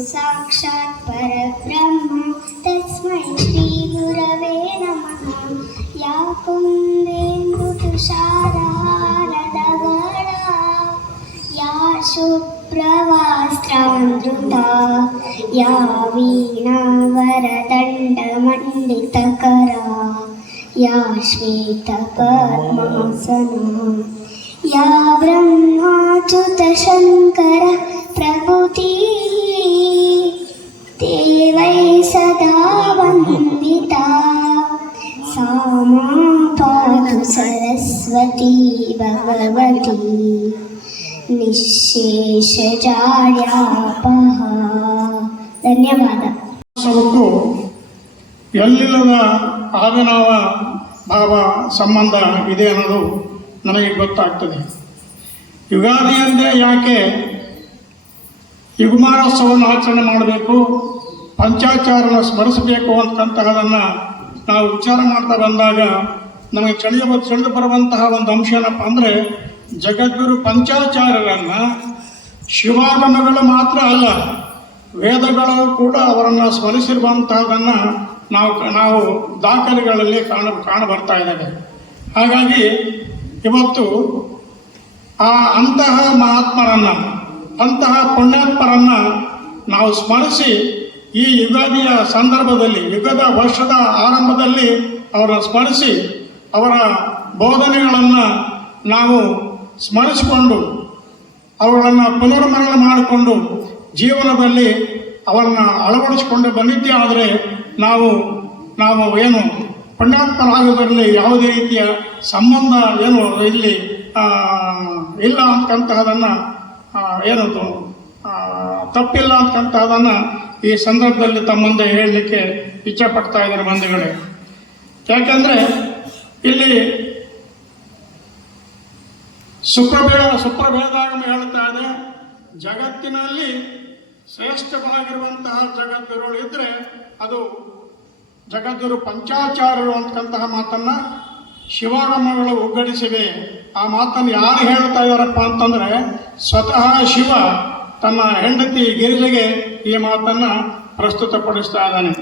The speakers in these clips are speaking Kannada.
साक्षात् परब्रह्म तस्मै श्रीगुरवे नमः। या कुन्देन्दुतुषारहारधवला या शुभ्रवस्त्रान्धृता या वीणावरदण्डमण्डितकरा या श्वेतपद्मासना या ब्रह्माच्युतशङ्कर प्रभृतिः देवै सदा वन्दिता सा मां पातु सरस्वती भगवती ನಿಶೇಷಜಾಡ್ಯಾಪಹ. ಧನ್ಯವಾದ. ಎಲ್ಲಿಲ್ಲದ ಆವಿರ್ಭಾವ ಭಾವ ಸಂಬಂಧ ಇದೆ ಅನ್ನೋದು ನನಗೆ ಗೊತ್ತಾಗ್ತದೆ. ಯುಗಾದಿಯಂದೇ ಯಾಕೆ ಯುಗಮಾನೋತ್ಸವವನ್ನು ಆಚರಣೆ ಮಾಡಬೇಕು, ಪಂಚಾಚಾರನ ಸ್ಮರಿಸಬೇಕು ಅಂತಕ್ಕಂತಹದನ್ನು ನಾವು ವಿಚಾರ ಮಾಡ್ತಾ ಬಂದಾಗ ನಮಗೆ ತಿಳಿದು ಬರುವಂತಹ ಒಂದು ಅಂಶ ಏನಪ್ಪ ಅಂದರೆ, ಜಗದ್ಗುರು ಪಂಚಾಚಾರ್ಯರನ್ನು ಶಿವಾಗಮಗಳು ಮಾತ್ರ ಅಲ್ಲ, ವೇದಗಳು ಕೂಡ ಅವರನ್ನು ಸ್ಮರಿಸಿರುವಂತಹದನ್ನು ನಾವು ದಾಖಲೆಗಳಲ್ಲಿ ಕಾಣಬರ್ತಾ ಇದ್ದೇವೆ. ಹಾಗಾಗಿ ಇವತ್ತು ಅಂತಹ ಮಹಾತ್ಮರನ್ನು, ಅಂತಹ ಪುಣ್ಯಾತ್ಮರನ್ನು ನಾವು ಸ್ಮರಿಸಿ ಈ ಯುಗಾದಿಯ ಸಂದರ್ಭದಲ್ಲಿ, ಯುಗದ ವರ್ಷದ ಆರಂಭದಲ್ಲಿ ಅವರನ್ನು ಸ್ಮರಿಸಿ ಅವರ ಬೋಧನೆಗಳನ್ನು ನಾವು ಸ್ಮರಿಸಿಕೊಂಡು ಅವುಗಳನ್ನು ಪುನರ್ಮರಣ ಮಾಡಿಕೊಂಡು ಜೀವನದಲ್ಲಿ ಅವರನ್ನು ಅಳವಡಿಸಿಕೊಂಡು ಬಂದಿದ್ದೇ ಆದರೆ ನಾವು ಏನು ಪುಣ್ಯಾತ್ಮರಾಗುವುದರಲ್ಲಿ ಯಾವುದೇ ರೀತಿಯ ಸಂಬಂಧ ಏನು ಇಲ್ಲಿ ಇಲ್ಲ ಅಂತಕ್ಕಂತಹದನ್ನು ಏನದು ತಪ್ಪಿಲ್ಲ ಅಂತಕ್ಕಂತಹದನ್ನು ಈ ಸಂದರ್ಭದಲ್ಲಿ ತಮ್ಮ ಮುಂದೆ ಹೇಳಲಿಕ್ಕೆ ಇಚ್ಛೆಪಡ್ತಾ ಇದ್ದಾರೆ ಬಂಧುಗಳೇ. ಯಾಕೆಂದರೆ ಇಲ್ಲಿ ಸುಪ್ರಭೇದಾಗಮ ಹೇಳ್ತಾ ಇದೆ, ಜಗತ್ತಿನಲ್ಲಿ ಶ್ರೇಷ್ಠವಾಗಿರುವಂತಹ ಜಗದ್ಗುರುಗಳು ಇದ್ದರೆ ಅದು ಜಗದ್ಗುರು ಪಂಚಾಚಾರ್ಯರು ಅಂತಕ್ಕಂತಹ ಮಾತನ್ನು ಶಿವಾಗಮಗಳು ಒಗ್ಗಡಿಸಿವೆ. ಆ ಮಾತನ್ನು ಯಾರು ಹೇಳ್ತಾ ಇದ್ದಾರಪ್ಪ ಅಂತಂದರೆ, ಸ್ವತಃ ಶಿವ ತನ್ನ ಹೆಂಡತಿ ಗಿರಿಜೆಗೆ ಈ ಮಾತನ್ನು ಪ್ರಸ್ತುತಪಡಿಸ್ತಾ ಇದ್ದಾನೆ.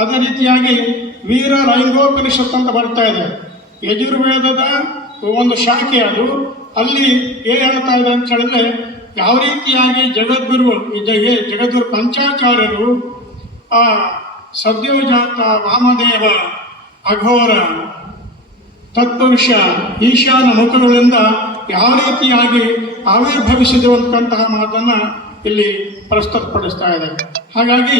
ಅದೇ ರೀತಿಯಾಗಿ ವೀರ ಲೈಂಗೋಪನಿಷತ್ ಅಂತ ಬರ್ತಾ ಇದೆ, ಯಜುರ್ವೇದದ ಒಂದು ಶಾಖೆ ಅದು. ಅಲ್ಲಿ ಏನು ಹೇಳ್ತಾ ಇದೆ ಅಂತ ಹೇಳಿದ್ರೆ, ಯಾವ ರೀತಿಯಾಗಿ ಜಗದ್ಗುರು ಪಂಚಾಚಾರ್ಯರು ಸದ್ಯೋಜಾತ, ವಾಮದೇವ, ಅಘೋರ, ತತ್ಪುರುಷ, ಈಶಾನ ಮುಖಗಳಿಂದ ಯಾವ ರೀತಿಯಾಗಿ ಆವಿರ್ಭವಿಸಿರುವಂತಹ ಮಾತನ್ನು ಇಲ್ಲಿ ಪ್ರಸ್ತುತಪಡಿಸ್ತಾ ಇದೆ. ಹಾಗಾಗಿ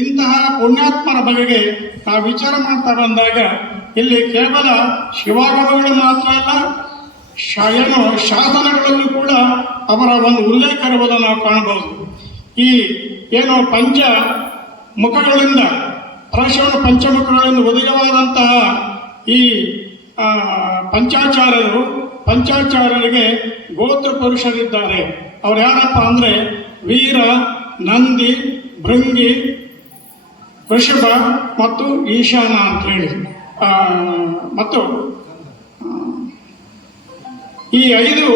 ಇಂತಹ ಪುಣ್ಯಾತ್ಮರ ಬಗೆಗೆ ನಾವು ವಿಚಾರ ಮಾಡ್ತಾ ಬಂದಾಗ ಇಲ್ಲಿ ಕೇವಲ ಶಿವಾಗಮಗಳು ಮಾತ್ರ ಅಲ್ಲ, ಶಾಸನಗಳಲ್ಲೂ ಕೂಡ ಅವರ ಒಂದು ಉಲ್ಲೇಖ ಇರುವುದನ್ನು ನಾವು ಕಾಣಬಹುದು. ಈ ಏನು ಪಂಚ ಮುಖಗಳಿಂದ, ಪರಶಿವನ ಪಂಚಮುಖಗಳಿಂದ ಉದಯವಾದಂತಹ ಈ ಪಂಚಾಚಾರ್ಯರಿಗೆ ಗೋತ್ರ ಪುರುಷರಿದ್ದಾರೆ. ಅವ್ರು ಯಾರಪ್ಪ ಅಂದರೆ ವೀರ, ನಂದಿ, ಭೃಂಗಿ, ವೃಷಭ ಮತ್ತು ಈಶಾನ ಅಂತ ಹೇಳಿ, ಮತ್ತು ಈ 5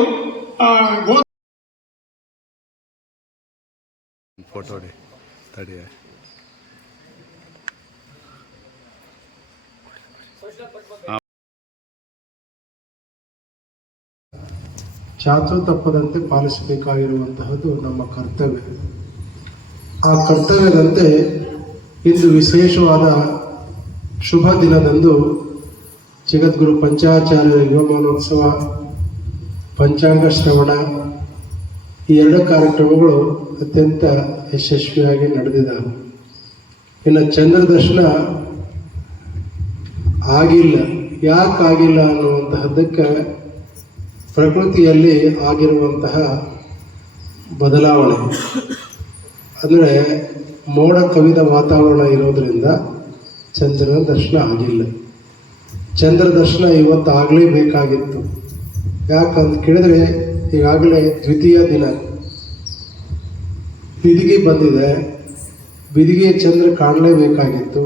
ಫೋಟೋ ತಡೆಯ ಚಾಚು ತಪ್ಪದಂತೆ ಪಾಲಿಸಬೇಕಾಗಿರುವಂತಹದ್ದು ನಮ್ಮ ಕರ್ತವ್ಯ. ಆ ಕರ್ತವ್ಯದಂತೆ ಇಂದು ವಿಶೇಷವಾದ ಶುಭ ದಿನದಂದು ಜಗದ್ಗುರು ಪಂಚಾಚಾರ್ಯರ ಯುಗಮಾನೋತ್ಸವ, ಪಂಚಾಂಗ ಶ್ರವಣ, ಈ 2 ಕಾರ್ಯಕ್ರಮಗಳು ಅತ್ಯಂತ ಯಶಸ್ವಿಯಾಗಿ ನಡೆದಿದ್ದಾವೆ. ಇನ್ನು ಚಂದ್ರ ದರ್ಶನ ಆಗಿಲ್ಲ. ಯಾಕಾಗಿಲ್ಲ ಅನ್ನುವಂತಹದ್ದಕ್ಕೆ ಪ್ರಕೃತಿಯಲ್ಲಿ ಆಗಿರುವಂತಹ ಬದಲಾವಣೆ, ಅಂದರೆ ಮೋಡ ಕವಿದ ವಾತಾವರಣ ಇರೋದರಿಂದ ಚಂದ್ರನ ದರ್ಶನ ಆಗಿಲ್ಲ. ಚಂದ್ರ ದರ್ಶನ ಇವತ್ತು ಆಗಲೇಬೇಕಾಗಿತ್ತು. ಯಾಕಂತ ಕೇಳಿದ್ರೆ ಈಗಾಗಲೇ ದ್ವಿತೀಯ ದಿನ ಬಿದಿಗೆ ಬಂದಿದೆ. ಬಿದಿಗೆ ಚಂದ್ರ ಕಾಣಲೇಬೇಕಾಗಿತ್ತು.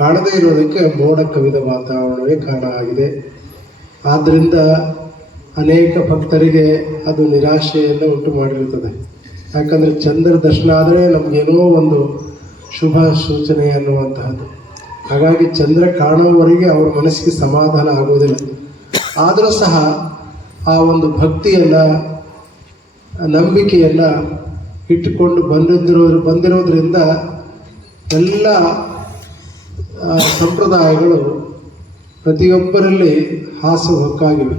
ಕಾಣದೇ ಇರೋದಕ್ಕೆ ಮೋಡ ಕವಿದ ವಾತಾವರಣವೇ ಕಾರಣ ಆಗಿದೆ. ಆದ್ದರಿಂದ ಅನೇಕ ಭಕ್ತರಿಗೆ ಅದು ನಿರಾಶೆಯಿಂದ ಉಂಟು ಮಾಡಿರುತ್ತದೆ. ಯಾಕಂದರೆ ಚಂದ್ರ ದರ್ಶನ ಆದರೆ ನಮಗೇನೋ ಒಂದು ಶುಭ ಸೂಚನೆ ಅನ್ನುವಂತಹದ್ದು. ಹಾಗಾಗಿ ಚಂದ್ರ ಕಾಣುವವರೆಗೆ ಅವ್ರ ಮನಸ್ಸಿಗೆ ಸಮಾಧಾನ ಆಗೋದಿಲ್ಲ. ಆದರೂ ಸಹ ಆ ಒಂದು ಭಕ್ತಿಯನ್ನು, ನಂಬಿಕೆಯನ್ನು ಇಟ್ಟುಕೊಂಡು ಬಂದಿರೋದ್ರಿಂದ ಎಲ್ಲ ಸಂಪ್ರದಾಯಗಳು ಪ್ರತಿಯೊಬ್ಬರಲ್ಲಿ ಹಾಸುಹೊಕ್ಕಾಗಿವೆ.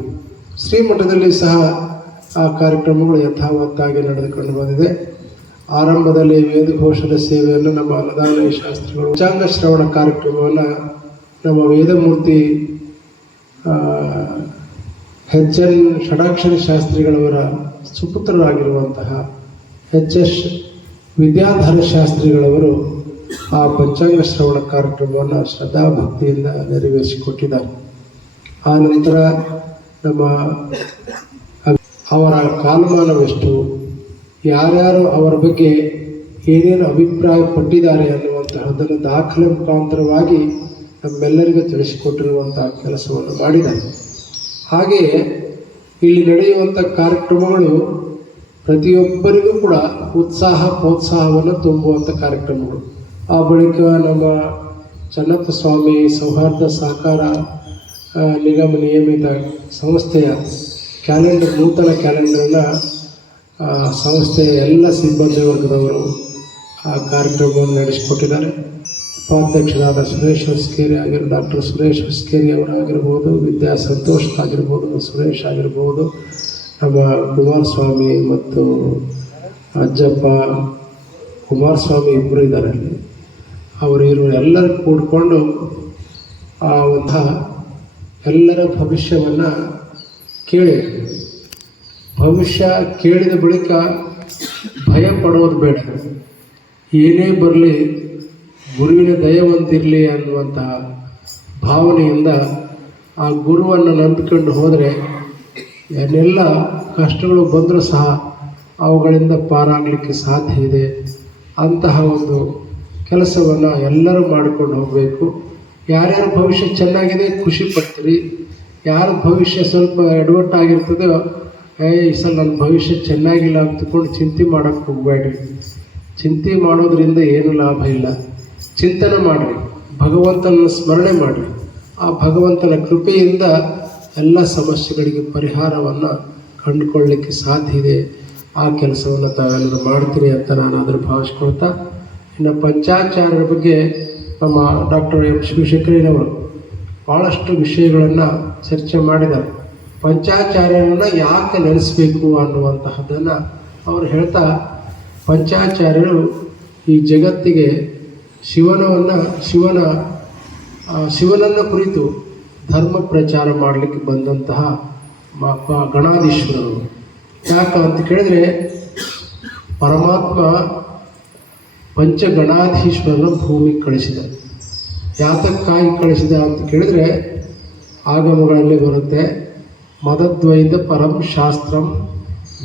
ಶ್ರೀಮಠದಲ್ಲಿ ಸಹ ಆ ಕಾರ್ಯಕ್ರಮಗಳು ಯಥಾವತ್ತಾಗಿ ನಡೆದುಕೊಂಡು ಬಂದಿದೆ. ಆರಂಭದಲ್ಲಿ ವೇದಘೋಷದ ಸೇವೆಯನ್ನು ನಮ್ಮ ಅನ್ನದಾನ ಶಾಸ್ತ್ರಿಗಳು, ಪಂಚಾಂಗ ಶ್ರವಣ ಕಾರ್ಯಕ್ರಮವನ್ನು ನಮ್ಮ ವೇದಮೂರ್ತಿ HN ಷಡಾಕ್ಷರಿ ಶಾಸ್ತ್ರಿಗಳವರ ಸುಪುತ್ರರಾಗಿರುವಂತಹ HS ವಿದ್ಯಾಧರ ಶಾಸ್ತ್ರಿಗಳವರು ಆ ಪಂಚಾಂಗ ಶ್ರವಣ ಕಾರ್ಯಕ್ರಮವನ್ನು ಶ್ರದ್ಧಾಭಕ್ತಿಯಿಂದ ನೆರವೇರಿಸಿಕೊಟ್ಟಿದ್ದಾರೆ. ಆ ನಂತರ ನಮ್ಮ ಅವರ ಕಾಲಮಾನವೆಷ್ಟು, ಯಾರ್ಯಾರು ಅವರ ಬಗ್ಗೆ ಏನೇನು ಅಭಿಪ್ರಾಯ ಪಟ್ಟಿದ್ದಾರೆ ಅನ್ನುವಂತಹದ್ದನ್ನು ದಾಖಲೆ ಮುಖಾಂತರವಾಗಿ ನಮ್ಮೆಲ್ಲರಿಗೂ ತಿಳಿಸಿಕೊಟ್ಟಿರುವಂಥ ಕೆಲಸವನ್ನು ಮಾಡಿದ್ದಾರೆ. ಹಾಗೆಯೇ ಇಲ್ಲಿ ನಡೆಯುವಂಥ ಕಾರ್ಯಕ್ರಮಗಳು ಪ್ರತಿಯೊಬ್ಬರಿಗೂ ಕೂಡ ಉತ್ಸಾಹ ಪ್ರೋತ್ಸಾಹವನ್ನು ತುಂಬುವಂಥ ಕಾರ್ಯಕ್ರಮಗಳು. ಆ ಬಳಿಕ ನಮ್ಮ ಚನ್ನಪ್ಪ ಸ್ವಾಮಿ ಸೌಹಾರ್ದ ಸಹಕಾರ ನಿಗಮ ನಿಯಮಿತ ಸಂಸ್ಥೆಯ ಕ್ಯಾಲೆಂಡರ್, ನೂತನ ಕ್ಯಾಲೆಂಡರನ್ನು ಸಂಸ್ಥೆಯ ಎಲ್ಲ ಸಿಬ್ಬಂದಿ ವರ್ಗದವರು ಆ ಕಾರ್ಯಕ್ರಮವನ್ನು ನಡೆಸಿಕೊಟ್ಟಿದ್ದಾರೆ. ಉಪಾಧ್ಯಕ್ಷರಾದ ಸುರೇಶ್ ಹೊಸಕೇರಿ ಡಾಕ್ಟರ್ ಸುರೇಶ್ ಹೊಸಕೇರಿ ಅವರಾಗಿರ್ಬೋದು, ವಿದ್ಯಾ ಸಂತೋಷ್ ಆಗಿರ್ಬೋದು, ಸುರೇಶ್ ಆಗಿರ್ಬೋದು, ನಮ್ಮ ಕುಮಾರಸ್ವಾಮಿ ಮತ್ತು ಅಜ್ಜಪ್ಪ ಕುಮಾರಸ್ವಾಮಿ ಇಬ್ಬರು ಇದ್ದಾರೆ ಅಲ್ಲಿ. ಅವರು ಎಲ್ಲರೂ ಕೂಡಿಕೊಂಡು ಆ ಒಂದು ಎಲ್ಲರ ಭವಿಷ್ಯವನ್ನು ಕೇಳಿ, ಭವಿಷ್ಯ ಕೇಳಿದ ಬಳಿಕ ಭಯ ಪಡೋದು ಬೇಡ, ಏನೇ ಬರಲಿ ಗುರುವಿನ ದಯ ಹೊಂದಿರಲಿ ಅನ್ನುವಂತಹ ಭಾವನೆಯಿಂದ ಆ ಗುರುವನ್ನು ನಂಬಿಕೊಂಡು ಹೋದರೆ ಏನೆಲ್ಲ ಕಷ್ಟಗಳು ಬಂದರೂ ಸಹ ಅವುಗಳಿಂದ ಪಾರಾಗಲಿಕ್ಕೆ ಸಾಧ್ಯ ಇದೆ. ಅಂತಹ ಒಂದು ಕೆಲಸವನ್ನು ಎಲ್ಲರೂ ಮಾಡಿಕೊಂಡು ಹೋಗಬೇಕು. ಯಾರ್ಯಾರ ಭವಿಷ್ಯ ಚೆನ್ನಾಗಿದೆ ಖುಷಿ ಪಡ್ತೀರಿ, ಯಾರ ಭವಿಷ್ಯ ಸ್ವಲ್ಪ ಎಡವಟ್ಟಾಗಿರ್ತದೋ ಈ ಸಲ ನನ್ನ ಭವಿಷ್ಯ ಚೆನ್ನಾಗಿಲ್ಲ ಅಂತಕೊಂಡು ಚಿಂತೆ ಮಾಡೋಕ್ಕೆ ಹೋಗಬೇಡ್ರಿ. ಚಿಂತೆ ಮಾಡೋದ್ರಿಂದ ಏನು ಲಾಭ ಇಲ್ಲ. ಚಿಂತನೆ ಮಾಡಿರಿ, ಭಗವಂತನ ಸ್ಮರಣೆ ಮಾಡಿರಿ. ಆ ಭಗವಂತನ ಕೃಪೆಯಿಂದ ಎಲ್ಲ ಸಮಸ್ಯೆಗಳಿಗೆ ಪರಿಹಾರವನ್ನು ಕಂಡುಕೊಳ್ಳಲಿಕ್ಕೆ ಸಾಧ್ಯ ಇದೆ. ಆ ಕೆಲಸವನ್ನು ತಾವೆಲ್ಲರೂ ಮಾಡ್ತೀರಿ ಅಂತ ನಾನು ಅದನ್ನು ಭಾವಿಸ್ಕೊಳ್ತಾ, ಇನ್ನು ಪಂಚಾಚಾರ್ಯರ ಬಗ್ಗೆ ನಮ್ಮ ಡಾಕ್ಟರ್ ಎಂ ಶಿವಶಂಕರಯ್ಯನವರು ಭಾಳಷ್ಟು ವಿಷಯಗಳನ್ನು ಚರ್ಚೆ ಮಾಡಿದ್ದಾರೆ. ಪಂಚಾಚಾರ್ಯರನ್ನು ಯಾಕೆ ನೆನೆಸಬೇಕು ಅನ್ನುವಂತಹದ್ದನ್ನು ಅವರು ಹೇಳ್ತಾ, ಪಂಚಾಚಾರ್ಯರು ಈ ಜಗತ್ತಿಗೆ ಶಿವನನ್ನು ಕುರಿತು ಧರ್ಮ ಪ್ರಚಾರ ಮಾಡಲಿಕ್ಕೆ ಬಂದಂತಹ ಗಣಾಧೀಶ್ವರರು. ಯಾಕಂತ ಕೇಳಿದರೆ ಪರಮಾತ್ಮ ಪಂಚಗಣಾಧೀಶ್ವರನ ಭೂಮಿಗೆ ಕಳಿಸಿದ. ಯಾತಕ್ಕಾಗಿ ಕಳಿಸಿದ ಅಂತ ಕೇಳಿದರೆ ಆಗಮಗಳಲ್ಲಿ ಬರುತ್ತೆ, ಮದದ್ವೈತ ಪರಂ ಶಾಸ್ತ್ರಂ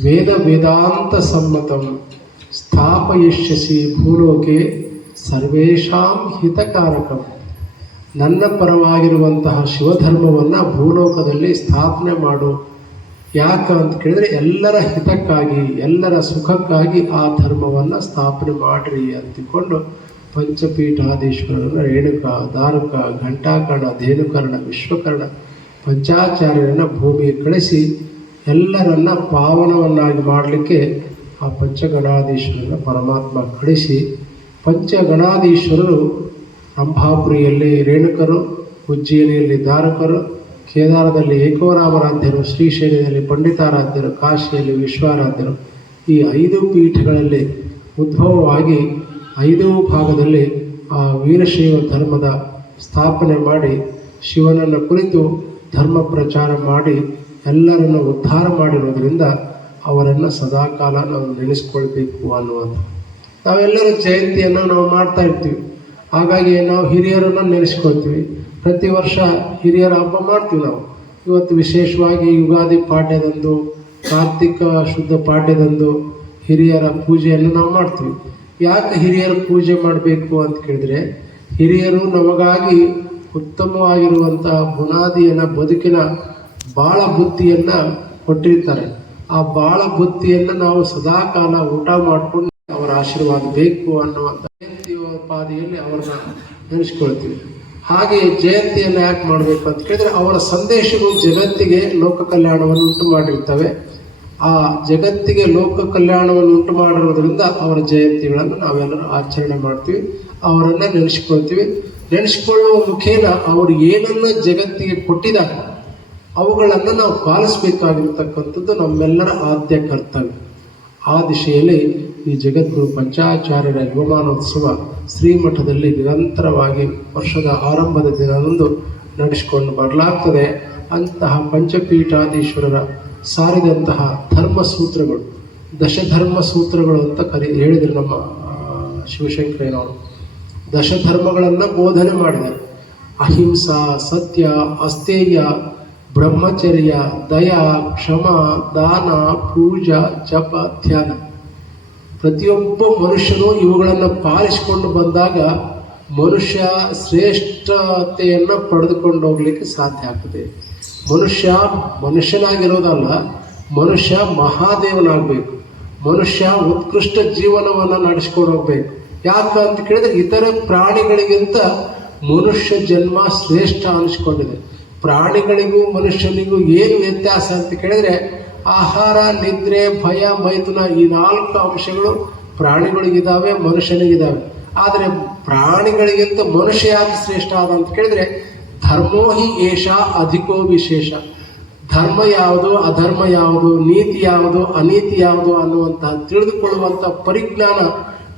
ವೇದ ವೇದಾಂತ ಸಮ್ಮತಂ ಸ್ಥಾಪಯಿಷ್ಯಸಿ ಭೂಲೋಕೆ ಸರ್ವೇಷಾಂ ಹಿತಕಾರಕಂ. ನನ್ನ ಪರವಾಗಿರುವಂತಹ ಶಿವಧರ್ಮವನ್ನು ಭೂಲೋಕದಲ್ಲಿ ಸ್ಥಾಪನೆ ಮಾಡು. ಯಾಕ ಅಂತ ಕೇಳಿದರೆ ಎಲ್ಲರ ಹಿತಕ್ಕಾಗಿ, ಎಲ್ಲರ ಸುಖಕ್ಕಾಗಿ ಆ ಧರ್ಮವನ್ನು ಸ್ಥಾಪನೆ ಮಾಡಿರಿ ಅಂತಿಕೊಂಡು ಪಂಚಪೀಠಾಧೀಶ್ವರರನ್ನು ರೇಣುಕ, ದಾರುಕ, ಘಂಟಾಕರ್ಣ, ಧೇನುಕರ್ಣ, ವಿಶ್ವಕರ್ಣ ಪಂಚಾಚಾರ್ಯರನ್ನು ಭೂಮಿಗೆ ಕಳಿಸಿ ಎಲ್ಲರನ್ನ ಪಾವನವನ್ನಾಗಿ ಮಾಡಲಿಕ್ಕೆ ಆ ಪಂಚಗಣಾಧೀಶ್ವರನ ಪರಮಾತ್ಮ ಕಳಿಸಿ, ಪಂಚಗಣಾಧೀಶ್ವರರು ರಂಭಾಪುರಿಯಲ್ಲಿ ರೇಣುಕರು, ಉಜ್ಜಯಿನಿಯಲ್ಲಿ ದಾರುಕರು, ಕೇದಾರದಲ್ಲಿ ಏಕೋರಾಮರಾಧ್ಯರು, ಶ್ರೀಶೈಲದಲ್ಲಿ ಪಂಡಿತಾರಾಧ್ಯರು, ಕಾಶಿಯಲ್ಲಿ ವಿಶ್ವಾರಾಧ್ಯರು, ಈ 5 ಪೀಠಗಳಲ್ಲಿ ಉದ್ಭವವಾಗಿ 5 ಭಾಗದಲ್ಲಿ ಆ ವೀರಶೈವ ಧರ್ಮದ ಸ್ಥಾಪನೆ ಮಾಡಿ ಶಿವನನ್ನು ಕುರಿತು ಧರ್ಮ ಪ್ರಚಾರ ಮಾಡಿ ಎಲ್ಲರನ್ನು ಉದ್ಧಾರ ಮಾಡಿರೋದ್ರಿಂದ ಅವರನ್ನು ಸದಾಕಾಲ ನಾವು ನೆನೆಸ್ಕೊಳ್ಬೇಕು ಅನ್ನುವಂಥ. ನಾವೆಲ್ಲರೂ ಜಯಂತಿಯನ್ನು ನಾವು ಮಾಡ್ತಾ ಇರ್ತೀವಿ. ಹಾಗಾಗಿ ನಾವು ಹಿರಿಯರನ್ನು ನೆನೆಸ್ಕೊಳ್ತೀವಿ. ಪ್ರತಿ ವರ್ಷ ಹಿರಿಯರ ಹಬ್ಬ ಮಾಡ್ತೀವಿ ನಾವು. ಇವತ್ತು ವಿಶೇಷವಾಗಿ ಯುಗಾದಿ ಪಾಡ್ಯದಂದು, ಕಾರ್ತಿಕ ಶುದ್ಧ ಪಾಡ್ಯದಂದು ಹಿರಿಯರ ಪೂಜೆಯನ್ನು ನಾವು ಮಾಡ್ತೀವಿ. ಯಾಕೆ ಹಿರಿಯರ ಪೂಜೆ ಮಾಡಬೇಕು ಅಂತ ಕೇಳಿದರೆ, ಹಿರಿಯರು ನಮಗಾಗಿ ಉತ್ತಮವಾಗಿರುವಂಥ ಬುನಾದಿಯನ್ನು, ಬದುಕಿನ ಭಾಳ ಬುದ್ಧಿಯನ್ನು ಕೊಟ್ಟಿರ್ತಾರೆ. ಆ ಬಾಳ ಬುತ್ತಿಯನ್ನು ನಾವು ಸದಾಕಾಲ ಊಟ ಮಾಡಿಕೊಂಡು ಅವರ ಆಶೀರ್ವಾದ ಬೇಕು ಅನ್ನುವಂಥ ಜಯಂತಿಯೋಪಾದಿಯಲ್ಲಿ ಅವರನ್ನ ನೆನೆಸ್ಕೊಳ್ತೀವಿ. ಹಾಗೆ ಜಯಂತಿಯನ್ನು ಯಾಕೆ ಮಾಡಬೇಕು ಅಂತ ಕೇಳಿದ್ರೆ ಅವರ ಸಂದೇಶಗಳು ಜಗತ್ತಿಗೆ ಲೋಕ ಕಲ್ಯಾಣವನ್ನು ಉಂಟು ಮಾಡಿರ್ತವೆ. ಆ ಜಗತ್ತಿಗೆ ಲೋಕ ಕಲ್ಯಾಣವನ್ನು ಉಂಟು ಮಾಡಿರೋದ್ರಿಂದ ಅವರ ಜಯಂತಿಗಳನ್ನು ನಾವೆಲ್ಲರೂ ಆಚರಣೆ ಮಾಡ್ತೀವಿ, ಅವರನ್ನು ನೆನೆಸ್ಕೊಳ್ತೀವಿ. ನೆನೆಸ್ಕೊಳ್ಳುವ ಮುಖೇನ ಅವರು ಏನನ್ನು ಜಗತ್ತಿಗೆ ಕೊಟ್ಟಿದ್ದಾರೆ ಅವುಗಳನ್ನು ನಾವು ಪಾಲಿಸಬೇಕಾಗಿರ್ತಕ್ಕಂಥದ್ದು ನಮ್ಮೆಲ್ಲರ ಆದ್ಯ ಕರ್ತವ್ಯ. ಆ ದಿಶೆಯಲ್ಲಿ ಈ ಜಗದ್ಗುರು ಪಂಚಾಚಾರ್ಯರ ಯುವಮಾನೋತ್ಸವ ಶ್ರೀಮಠದಲ್ಲಿ ನಿರಂತರವಾಗಿ ವರ್ಷದ ಆರಂಭದ ದಿನದಂದು ನಡೆಸಿಕೊಂಡು ಬರಲಾಗ್ತದೆ. ಅಂತಹ ಪಂಚಪೀಠಾಧೀಶ್ವರರ ಸಾರಿದಂತಹ ಧರ್ಮಸೂತ್ರಗಳು, ದಶಧರ್ಮ ಸೂತ್ರಗಳು ಅಂತ ಹೇಳಿದರು ನಮ್ಮ ಶಿವಶಂಕರಯ್ಯನವರು. ದಶಧರ್ಮಗಳನ್ನು ಬೋಧನೆ ಮಾಡಿದರು. ಅಹಿಂಸಾ, ಸತ್ಯ, ಅಸ್ತೇಯ, ಬ್ರಹ್ಮಚರ್ಯ, ದಯಾ, ಕ್ಷಮ, ದಾನ, ಪೂಜಾ, ಜಪ, ಧ್ಯಾನ. ಪ್ರತಿಯೊಬ್ಬ ಮನುಷ್ಯನು ಇವುಗಳನ್ನು ಪಾಲಿಸಿಕೊಂಡು ಬಂದಾಗ ಮನುಷ್ಯ ಶ್ರೇಷ್ಠತೆಯನ್ನು ಪಡೆದುಕೊಂಡು ಹೋಗ್ಲಿಕ್ಕೆ ಸಾಧ್ಯ ಆಗ್ತದೆ. ಮನುಷ್ಯ ಮನುಷ್ಯನಾಗಿರೋದಲ್ಲ, ಮನುಷ್ಯ ಮಹಾದೇವನಾಗಬೇಕು. ಮನುಷ್ಯ ಉತ್ಕೃಷ್ಟ ಜೀವನವನ್ನು ನಡೆಸ್ಕೊಂಡು ಹೋಗ್ಬೇಕು. ಯಾಕೆ ಅಂತ ಕೇಳಿದ್ರೆ ಇತರ ಪ್ರಾಣಿಗಳಿಗಿಂತ ಮನುಷ್ಯ ಜನ್ಮ ಶ್ರೇಷ್ಠ ಅನಿಸ್ಕೊಂಡಿದೆ. ಪ್ರಾಣಿಗಳಿಗೂ ಮನುಷ್ಯನಿಗೂ ಏನು ವ್ಯತ್ಯಾಸ ಅಂತ ಕೇಳಿದ್ರೆ ಆಹಾರ, ನಿದ್ರೆ, ಭಯ, ಮೈಥುನ ಈ 4 ಅಂಶಗಳು ಪ್ರಾಣಿಗಳಿಗಿದ್ದಾವೆ, ಮನುಷ್ಯನಿಗಿದ್ದಾವೆ. ಆದರೆ ಪ್ರಾಣಿಗಳಿಗಿಂತ ಮನುಷ್ಯ ಯಾಕೆ ಶ್ರೇಷ್ಠ ಆದ ಅಂತ ಕೇಳಿದ್ರೆ ಧರ್ಮೋ ಹಿ ಏಷ ಅಧಿಕೋ ವಿಶೇಷ. ಧರ್ಮ ಯಾವುದು, ಅಧರ್ಮ ಯಾವುದು, ನೀತಿ ಯಾವುದು, ಅನೀತಿ ಯಾವುದು ಅನ್ನುವಂತಹ ತಿಳಿದುಕೊಳ್ಳುವಂಥ ಪರಿಜ್ಞಾನ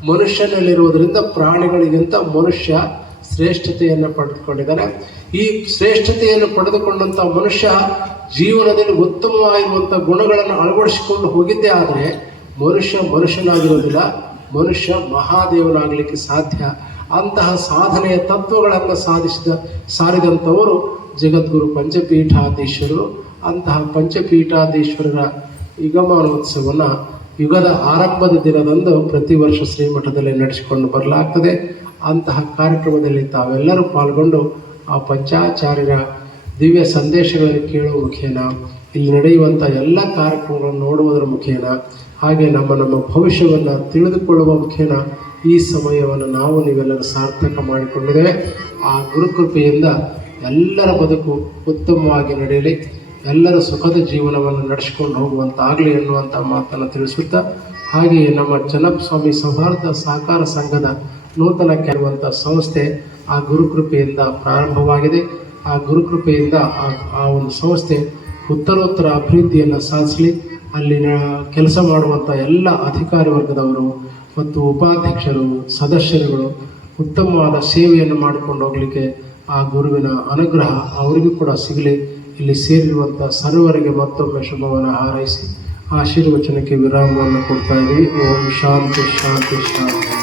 ಮನುಷ್ಯನಲ್ಲಿರುವುದರಿಂದ ಪ್ರಾಣಿಗಳಿಗಿಂತ ಮನುಷ್ಯ ಶ್ರೇಷ್ಠತೆಯನ್ನು ಪಡೆದುಕೊಂಡಿದ್ದಾನೆ. ಈ ಶ್ರೇಷ್ಠತೆಯನ್ನು ಪಡೆದುಕೊಂಡಂಥ ಮನುಷ್ಯ ಜೀವನದಲ್ಲಿ ಉತ್ತಮವಾಗಿರುವಂಥ ಗುಣಗಳನ್ನು ಅಳವಡಿಸಿಕೊಂಡು ಹೋಗಿದ್ದೇ ಆದರೆ ಮನುಷ್ಯ ಮನುಷ್ಯನಾಗಿರೋದಿಲ್ಲ, ಮನುಷ್ಯ ಮಹಾದೇವನಾಗಲಿಕ್ಕೆ ಸಾಧ್ಯ. ಅಂತಹ ಸಾಧನೆಯ ತತ್ವಗಳನ್ನು ಸಾರಿದಂಥವರು ಜಗದ್ಗುರು ಪಂಚಪೀಠಾಧೀಶ್ವರರು. ಅಂತಹ ಪಂಚಪೀಠಾಧೀಶ್ವರರ ಯುಗಮಾನೋತ್ಸವವನ್ನು ಯುಗದ ಆರಂಭದ ದಿನದಂದು ಪ್ರತಿ ವರ್ಷ ಶ್ರೀಮಠದಲ್ಲಿ ನಡೆಸಿಕೊಂಡು ಬರಲಾಗ್ತದೆ. ಅಂತಹ ಕಾರ್ಯಕ್ರಮದಲ್ಲಿ ತಾವೆಲ್ಲರೂ ಪಾಲ್ಗೊಂಡು ಆ ಪಂಚಾಚಾರ್ಯರ ದಿವ್ಯ ಸಂದೇಶಗಳನ್ನು ಕೇಳುವ ಮುಖೇನ, ಇಲ್ಲಿ ನಡೆಯುವಂಥ ಎಲ್ಲ ಕಾರ್ಯಕ್ರಮಗಳನ್ನು ನೋಡುವುದರ ಮುಖೇನ, ಹಾಗೆ ನಮ್ಮ ಭವಿಷ್ಯವನ್ನು ತಿಳಿದುಕೊಳ್ಳುವ ಮುಖೇನ ಈ ಸಮಯವನ್ನು ನಾವು ನೀವೆಲ್ಲರೂ ಸಾರ್ಥಕ ಮಾಡಿಕೊಂಡಿದ್ದೇವೆ. ಆ ಗುರುಕೃಪೆಯಿಂದ ಎಲ್ಲರ ಬದುಕು ಉತ್ತಮವಾಗಿ ನಡೆಯಲಿ, ಎಲ್ಲರ ಸುಖದ ಜೀವನವನ್ನು ನಡೆಸಿಕೊಂಡು ಹೋಗುವಂತಾಗಲಿ ಎನ್ನುವಂಥ ಮಾತನ್ನು ತಿಳಿಸುತ್ತಾ, ಹಾಗೆಯೇ ನಮ್ಮ ಚನ್ನಪ್ಪಸ್ವಾಮಿ ಸೌಹಾರ್ದ ಸಹಕಾರ ಸಂಘದ ನೂತನ ಕೆಲವಂಥ ಸಂಸ್ಥೆ ಆ ಗುರುಕೃಪೆಯಿಂದ ಪ್ರಾರಂಭವಾಗಿದೆ. ಆ ಗುರುಕೃಪೆಯಿಂದ ಆ ಒಂದು ಸಂಸ್ಥೆ ಉತ್ತರೋತ್ತರ ಅಭಿವೃದ್ಧಿಯನ್ನು ಸಾಧಿಸಲಿ. ಅಲ್ಲಿನ ಕೆಲಸ ಮಾಡುವಂಥ ಎಲ್ಲ ಅಧಿಕಾರಿ ವರ್ಗದವರು ಮತ್ತು ಉಪಾಧ್ಯಕ್ಷರು, ಸದಸ್ಯರುಗಳು ಉತ್ತಮವಾದ ಸೇವೆಯನ್ನು ಮಾಡಿಕೊಂಡು ಹೋಗಲಿಕ್ಕೆ ಆ ಗುರುವಿನ ಅನುಗ್ರಹ ಅವರಿಗೂ ಕೂಡ ಸಿಗಲಿ. ಇಲ್ಲಿ ಸೇರಿರುವಂಥ ಸರ್ವರಿಗೆ ಮತ್ತೊಮ್ಮೆ ಶುಭವನ್ನು ಹಾರೈಸಿ ಆಶೀರ್ವಚನಕ್ಕೆ ವಿರಾಮವನ್ನು ಕೊಡ್ತಾ ಇದ್ದೀವಿ. ಓಂ ಶಾಂತಿ ಶಾಂತಿ ಶಾಂತಿ.